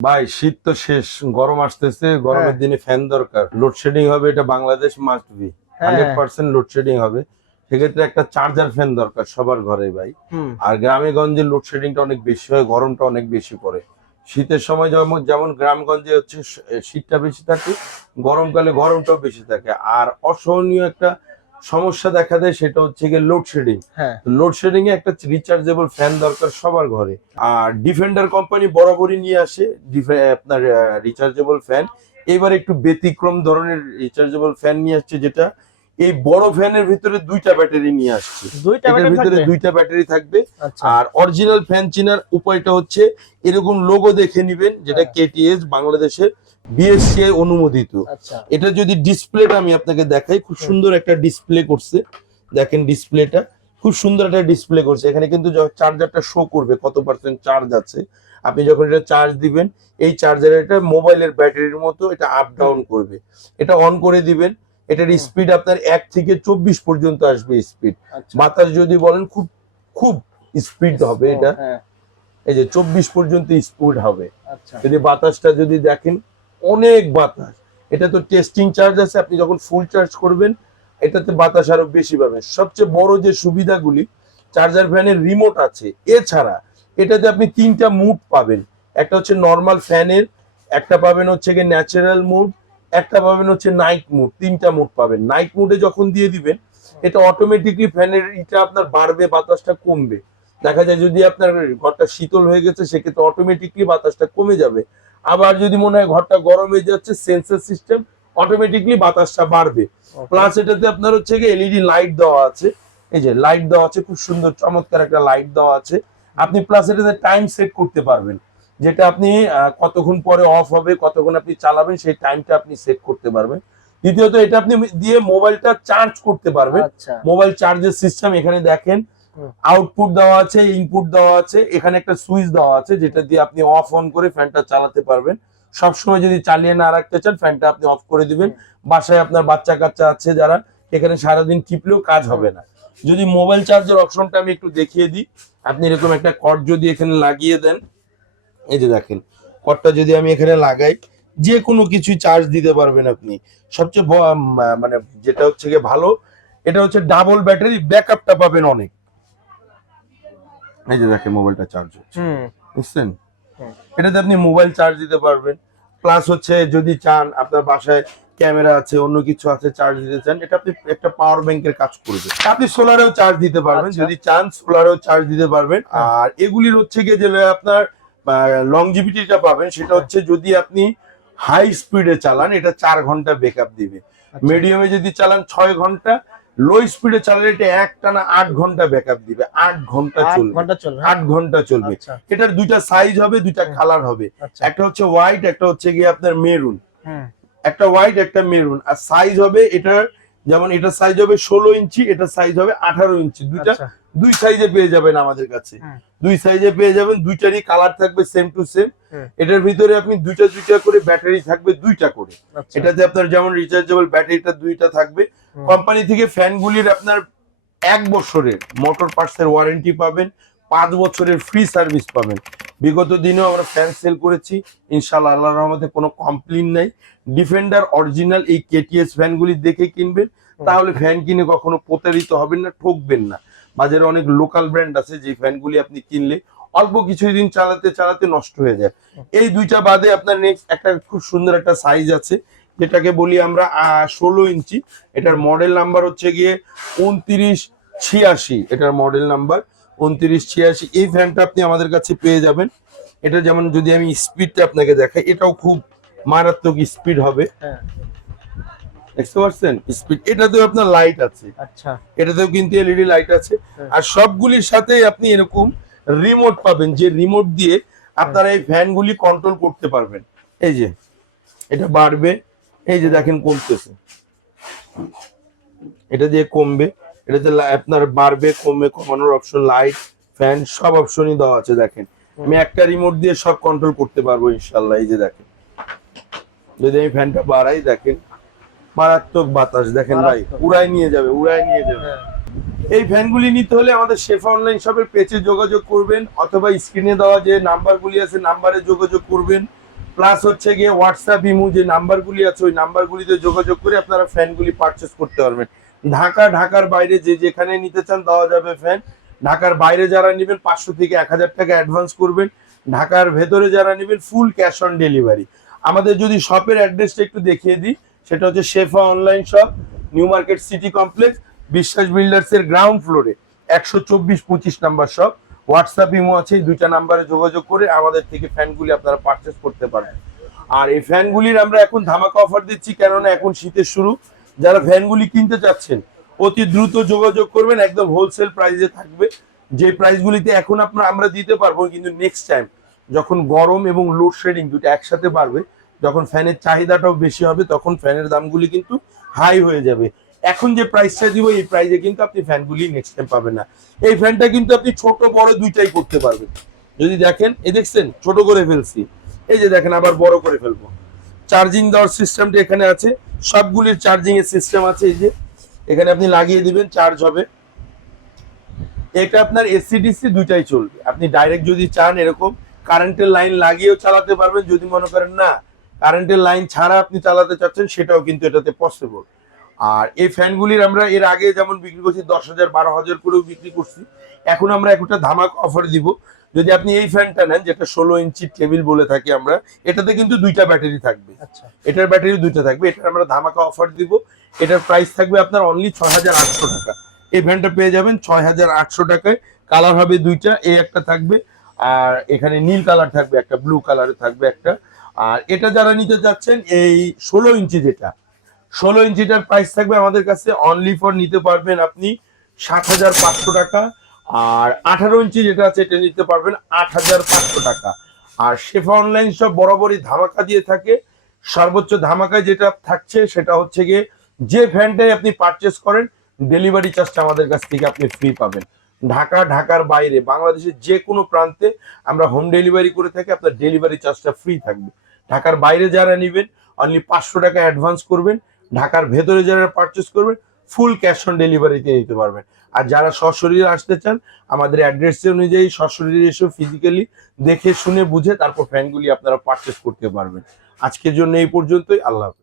ভাই শীত তো শেষ গরম আসতেছে গরমের হ্যাঁ। দিনে ফ্যান দরকার। লোডশেডিং হবে এটা Bangladesh must be. Hundred percent load shedding হবে। সেক্ষেত্রে একটা চার্জার ফ্যান দরকার সবার ঘরে ভাই। আর গ্রামে গঞ্জে লোডশেডিংটা অনেক বেশি হয় গরমটা অনেক বেশি পড়ে। শীতের সময় যেমন যেমন গ্রামগঞ্জে হচ্ছে শীতটা বেশি থাকে গরমকালে গরমটাও বেশি থাকে। আর অসহনীয় একটা সমস্যা দেখা দেয় সেটা হচ্ছে গিয়ে লোডশেডিং হ্যাঁ। লোডশেডিং এ একটা রিচার্জেবল ফ্যান দরকার সবার ঘরে। আর ডিফেন্ডার কোম্পানি বরাবরই নিয়ে আসে আপনার রিচার্জেবল ফ্যান এবার একটু ব্যতিক্রম ধরনের রিচার্জেবল ফ্যান নিয়ে আসছে যেটা। এই বড় ফ্যানের ভিতরে দুইটা ব্যাটারি নিয়ে আসছে। দুইটা এটার ভিতরে দুইটা ব্যাটারি থাকবে। আচ্ছা। আর অরিজিনাল ফ্যান চেনার উপায়টা হচ্ছে এরকম লোগো দেখে নিবেন যেটা হ্যাঁ। কেটিএস বাংলাদেশের বিএসসিআই অনুমোদিত। আচ্ছা। এটা যদি ডিসপ্লেটা আমি আপনাকে দেখাই খুব সুন্দর একটা ডিসপ্লে করছে। দেখেন ডিসপ্লেটা। খুব সুন্দর একটা ডিসপ্লে করছে। এখানে কিন্তু চার্জারটা শো করবে কত পার্সেন্ট চার্জ আছে আপনি যখন এটা চার্জ দিবেন এই চার্জার এটা মোবাইলের ব্যাটারির মতো এটা আপ ডাউন করবে। এটা অন করে দিবেন। এটার স্পিড আপনার এক থেকে চব্বিশ পর্যন্ত আসবে স্পিড আচ্ছা। বাতাস যদি বলেন খুব খুব স্পিড হবে এটা। হ্যাঁ। এই যে চব্বিশ পর্যন্ত স্পিড হবে। আচ্ছা। যদি বাতাসটা যদি দেখেন অনেক বাতাস। এটা তো টেস্টিং চার্জ আছে, আপনি যখন ফুল চার্জ করবেন, এটাতে বাতাস আরও বেশি পাবেন। সবচেয়ে বড় যে সুবিধাগুলি চার্জার ফ্যানের রিমোট আছে। এছাড়া, এটাতে আপনি তিনটা মুড পাবেন। একটা হচ্ছে নর্মাল ফ্যানের একটা পাবেন হচ্ছে গিয়ে ন্যাচারাল মুড একটা পাবেন হচ্ছে নাইট মুড তিনটা মুড পাবেন। নাইট মুডে যখন দিয়ে দিবেন, এটা অটোমেটিকলি ফ্যানের এটা আপনার বাড়বে, বাতাসটা কমবে। দেখা যায় যদি আপনার ঘরটা শীতল হয়ে গেছে, সেক্ষেত্রে অটোমেটিকলি বাতাসটা কমে যাবে। আবার যদি মনে হয় ঘরটা গরম হয়ে যাচ্ছে সেন্সার সিস্টেম অটোমেটিকলি বাতাসটা বাড়বে। প্লাস এটাতে আপনার হচ্ছে গিয়ে এলইডি লাইট দেওয়া আছে। এই যে লাইট দেওয়া আছে খুব সুন্দর চমৎকার একটা লাইট দেওয়া আছে। আপনি প্লাস এটাতে টাইম সেট করতে পারবেন। যেটা আপনি কতক্ষণ পরে অফ হবে কতক্ষণ আপনি চালাবেন সেই টাইমটা আপনি সেট করতে পারবেন। দ্বিতীয়ত এটা আপনি দিয়ে মোবাইলটা চার্জ করতে পারবেন। মোবাইল চার্জের সিস্টেম এখানে দেখেন। আউটপুট দেওয়া আছে ইনপুট দেওয়া আছে, এখানে একটা সুইচ দেওয়া আছে, যেটা দিয়ে আপনি অফ অন করে ফ্যানটা চালাতে পারবেন। সবসময় যদি চালিয়ে না রাখতে চান ফ্যানটা আপনি অফ করে দিবেন। বাসায় আপনার বাচ্চা কাচ্চা আছে যারা, এখানে সারাদিন টিপলেও কাজ হবে না। যদি মোবাইল চার্জের অপশনটা আমি একটু দেখিয়ে দিই, আপনি এরকম একটা কর্ড যদি এখানে লাগিয়ে দেন, এই যে দেখেন কর্ডটা যদি আমি এখানে লাগাই যে কোনো কিছু চার্জ দিতে পারবেন আপনি। সবচেয়ে মানে যেটা হচ্ছে গিয়ে ভালো, এটা হচ্ছে ডাবল ব্যাটারি ব্যাকআপটা পাবেন অনেক। এই যে দেখেন মোবাইলটা চার্জ হচ্ছে হুম বুঝছেন। এটাতে আপনি মোবাইল চার্জ দিতে পারবেন প্লাস হচ্ছে যদি চান আপনার বাসায় ক্যামেরা আছে অন্য কিছু আছে চার্জ দিতে চান এটা আপনি একটা পাওয়ার ব্যাংকের কাজ করবে আপনি সোলারেও চার্জ দিতে পারবেন আচ্ছা। যদি চান সোলারেও চার্জ দিতে পারবেন। আর এগুলির হচ্ছে গিয়ে যে আপনার লংজিভিটিটা পাবেন সেটা। হচ্ছে যদি আপনি হাই স্পিডে চালান এটা চার ঘণ্টা ব্যাকআপ দিবে আচ্ছা। মিডিয়ামে যদি চালান ছয় ঘণ্টা লো স্পিডে চালালে এটা এক টানা আট ঘণ্টা ব্যাকআপ দিবে। আট ঘণ্টা চলবে। আট ঘণ্টা চলবে। আচ্ছা। এটার দুইটা সাইজ হবে দুইটা কালার হবে। আচ্ছা। একটা হচ্ছে হোয়াইট একটা হচ্ছে গিয়ে আপনার মেরুন একটা হোয়াইট একটা মেরুন আর সাইজ হবে এটার যেমন এটা সাইজ হবে ষোলো ইঞ্চি এটা সাইজ হবে আঠারো ইঞ্চি। দুইটা আচ্ছা। দুই সাইজে পেয়ে যাবেন আমাদের কাছে। দুই সাইজে পেয়ে যাবেন দুইটারই কালার থাকবে সেম টু সেম এটার ভিতরে আপনি দুইটা দুইটা করে ব্যাটারি থাকবে দুইটা করে। আচ্ছা। এটাতে আপনার যেমন রিচার্জেবল ব্যাটারিটা দুইটা থাকবে। কোম্পানি থেকে ফ্যানগুলির আপনার এক বছরের মোটর পার্টসের ওয়ারেন্টি পাবেন পাঁচ বছরের ফ্রি সার্ভিস পাবেন। বিগত দিনেও আমরা ফ্যান সেল করেছি ইনশাল্লাহ আল্লাহ রহমতে কোনো কমপ্লেন নাই। ডিফেন্ডার অরিজিনাল এই কেটিএস ফ্যানগুলি দেখে কিনবেন তাহলে ফ্যান কিনে কখনো প্রতারিত হবেন না ঠকবেন না। বাজারে অনেক লোকাল ব্র্যান্ড আছে যে ফ্যানগুলি আপনি কিনলে অল্প কিছুদিন চালাতে চালাতে নষ্ট হয়ে যায়। এই দুইটা বাদে আপনার নেক্সট একটা খুব সুন্দর একটা সাইজ আছে, যেটাকে বলি আমরা ষোলো ইঞ্চি। এটার মডেল নাম্বার হচ্ছে গিয়ে উনত্রিশ ছিয়াশি। এটার মডেল নাম্বার উনত্রিশ ছিয়াশি। এই ফ্যানটা আপনি আমাদের কাছে পেয়ে যাবেন। এটা যেমন যদি আমি স্পিডটা আপনাকে দেখাই, এটাও খুব মারাত্মক স্পিড হবে। হ্যাঁ। দেখতে পাচ্ছেন? স্পিড এটাতেও আপনার লাইট আছে। আচ্ছা। এটাতেও কিন্তু এলইডি লাইট আছে। হ্যাঁ। আর সবগুলির সাথে আপনি এরকম রিমোট পাবেন যে রিমোট দিয়ে আপনারা এই ফ্যানগুলি কন্ট্রোল করতে পারবেন। এই যে এটা বাড়বে। এই যে দেখেন কমতেছে। এটা দিয়ে কমবে। এটাতে আপনার বাড়বে কমবে কমানোর অপশন লাইট ফ্যান সব অপশনই দেওয়া আছে দেখেন। আমি একটা রিমোট দিয়ে সব কন্ট্রোল করতে পারব ইনশাল্লাহ এই যে দেখেন। যদি আমি ফ্যানটা বাড়াই দেখেন। মারাত্মক বাতাস দেখেন ভাই। উড়াই নিয়ে যাবে উড়াই নিয়ে যাবে। হ্যাঁ। এই ফ্যানগুলি নিতে হলে আমাদের শেফা অনলাইন শপের পেজে যোগাযোগ করবেন অথবা স্ক্রিনে দেওয়া যে নাম্বারগুলি আছে নাম্বারে যোগাযোগ করবেন। প্লাস হচ্ছে গিয়ে হোয়াটসঅ্যাপ ইমু যে নাম্বারগুলি আছে ওই নাম্বারগুলিতে যোগাযোগ করে আপনারা ফ্যানগুলি পারচেস করতে পারবেন। ঢাকা ঢাকার বাইরে যে যেখানে নিতে চান দেওয়া যাবে ফ্যান। ঢাকার বাইরে যারা নেবেন পাঁচশো থেকে এক হাজার টাকা অ্যাডভান্স করবেন। ঢাকার ভেতরে যারা নেবেন ফুল ক্যাশ অন ডেলিভারি আমাদের যদি শপের অ্যাড্রেসটা একটু দেখিয়ে দিই সেটা হচ্ছে Shefa online shop New Market City Complex Biswas builders এর গ্রাউন্ড ফ্লোরে একশো চব্বিশ পঁচিশ নাম্বার শপ হোয়াটসঅ্যাপ ইমো আছে দুইটা নাম্বারে যোগাযোগ করে আমাদের থেকে ফ্যানগুলি আপনারা পারচেস করতে পারেন। আর এই ফ্যানগুলির আমরা এখন ধামাকা অফার দিচ্ছি, কেননা এখন শীতের শুরু। যারা ফ্যানগুলি কিনতে চাচ্ছেন, অতি দ্রুত যোগাযোগ করবেন, একদম হোলসেল প্রাইসে থাকবে। যে প্রাইসগুলিতে এখন আপনার আমরা দিতে পারব, কিন্তু নেক্সট টাইম যখন গরম এবং লোডশেডিং দুটো একসাথে বাড়বে যখন ফ্যানের চাহিদাটাও বেশি হবে, তখন ফ্যানের দামগুলি কিন্তু হাই হয়ে যাবে। এখন যে প্রাইসটা দিব, এই প্রাইসে কিন্তু আপনি ফ্যানগুলি নেক্সট টাইম পাবেন না। এই ফ্যানটা কিন্তু আপনি ছোট, বড় দুইটাই করতে পারবেন। যদি দেখেন, এই দেখছেন, ছোট করে ফেলছি। এই যে দেখেন, আবার বড় করে ফেলব। চার্জিং দেওয়ার সিস্টেমটা এখানে আছে। সবগুলির চার্জিং এর সিস্টেম আছে, এই যে। এখানে আপনি লাগিয়ে দিবেন চার্জ হবে। এটা আপনার এসিডিসি দুইটাই চলবে। আপনি ডাইরেক্ট যদি চান, এরকম কারেন্টের লাইন লাগিয়েও চালাতে পারবেন। যদি মনে করেন, না কারেন্টের লাইন ছাড়া আপনি চালাতে চাচ্ছেন সেটাও কিন্তু এটাতে পসিবল আর এই ফ্যানগুলির আমরা এর আগে যেমন বিক্রি করছি দশ হাজার বারো হাজার করেও বিক্রি করছি। এখন আমরা একটা ধামাক অফার দিব। যদি আপনি এই ফ্যানটা নেন যেটা ষোলো ইঞ্চি টেবিল বলে থাকি আমরা এটাতে কিন্তু দুইটা ব্যাটারি থাকবে। আচ্ছা। এটার ব্যাটারি দুইটা থাকবে। এটার আমরা ধামাকা অফার দিব। এটার প্রাইস থাকবে আপনার অনলি ছয় হাজার আটশো টাকা। এই ফ্যানটা পেয়ে যাবেন ছয় হাজার আটশো টাকায়। কালার হবে দুইটা এই একটা থাকবে। আর এখানে নীল কালার থাকবে একটা ব্লু কালারে থাকবে একটা। আর এটা যারা নিতে চাচ্ছেন এই ষোলো ইঞ্চি যেটা, ষোলো ইঞ্চিটার প্রাইস থাকবে আমাদের কাছে অনলি ফর নিতে পারবেন আপনি সাত হাজার পাঁচশো টাকা, আর আঠারো ইঞ্চি যেটা আছে এটা নিতে পারবেন আট হাজার পাঁচশো টাকা। আর শেফা অনলাইন সব বরাবরই ধামাকা দিয়ে থাকে। সর্বোচ্চ ধামাকায় যেটা থাকছে সেটা হচ্ছে গিয়ে যে ফ্যানটাই আপনি পারচেস করেন ডেলিভারি চার্জটা আমাদের কাছ থেকে আপনি ফ্রি পাবেন। ঢাকা, ঢাকার বাইরে, বাংলাদেশের যে কোনো প্রান্তে আমরা হোম ডেলিভারি করে থাকি, আপনার ডেলিভারি চার্জটা ফ্রি থাকবে। ঢাকার বাইরে যারা নেবেন অনলি পাঁচশো টাকা অ্যাডভান্স করবেন, ঢাকার ভেতরে যারা পারচেস করবেন ফুল ক্যাশ অন ডেলিভারিতে নিতে পারবেন আর যারা সশরীরে আসতে চান, আমাদের অ্যাড্রেস অনুযায়ী সশরীরে এসে ফিজিক্যালি দেখে, শুনে, বুঝে, তারপর ফ্যানগুলি আপনারা পারচেস করতে পারবেন আজকের জন্য এই পর্যন্তই, আল্লাহ।